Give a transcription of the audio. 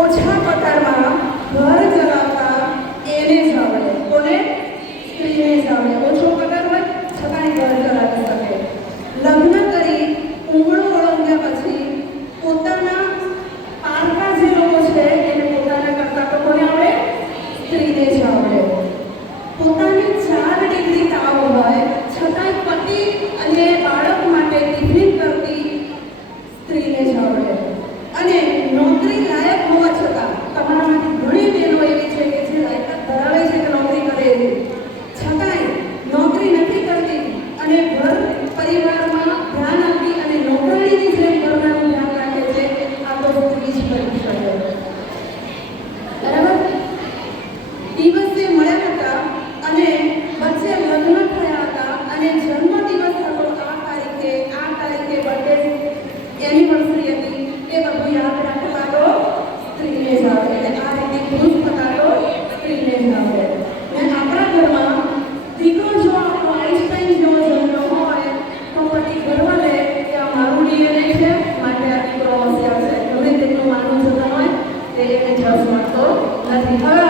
ઓછા પગારમાં ઘર ચલાવતા એને જ આવડે. કોને? સ્ત્રીને જ આવડે. ઓછો પગાર હોય છતાંય ઘર ચલાવી શકે. લગ્ન કરી ઉંમળું ઓળંગ્યા પછી પોતાના પારકા જે લોકો છે એને પોતાના કરતા તો કોને આવડે? સ્ત્રીને જ આવડે. પોતાની 4 ડિગ્રી તાવ હોય છતાંય પતિ અને બાળક માટે ટિફિન કરતી સ્ત્રીને જ આવડે. અને નોકરી લાયક હોવા છતાં તમારામાંથી ઘણી બહેનો એવી છે કે જે લાયકાત ધરાવે છે કે નોકરી કરે એવી, છતાંય નોકરી નથી કરતી અને ઘર પરિવારમાં ધ્યાન આપી અને નોકરીની જેમ ઘરનું ધ્યાન રાખે છે. આ તો સ્ત્રી જ કરી શકે. બરાબર? દિવસે મળ્યા હતા અને વચ્ચે લગ્ન થયા હતા અને જન્મદિવસ હતો આ તારીખે બર્થડે એનિવર્સરી હતી, એ બધું યાદ રાખતા તો સ્ત્રીને જ આવડે. એટલે આ રીતે ખુશ થતા તો સ્ત્રીને જ આવડે. અને આપણા ઘરમાં દીકરો જો આપણો આઈન્સ્ટાઈન જેવો જન્મ્યો હોય તો પતિ ગર્વ લે કે આ મારું ડીએનએ છે, માટે આ દીકરો હોશિયાર છે. ગમે તેટલું માનવું જતું હોય તે એને જસ મળતો નથી. હવે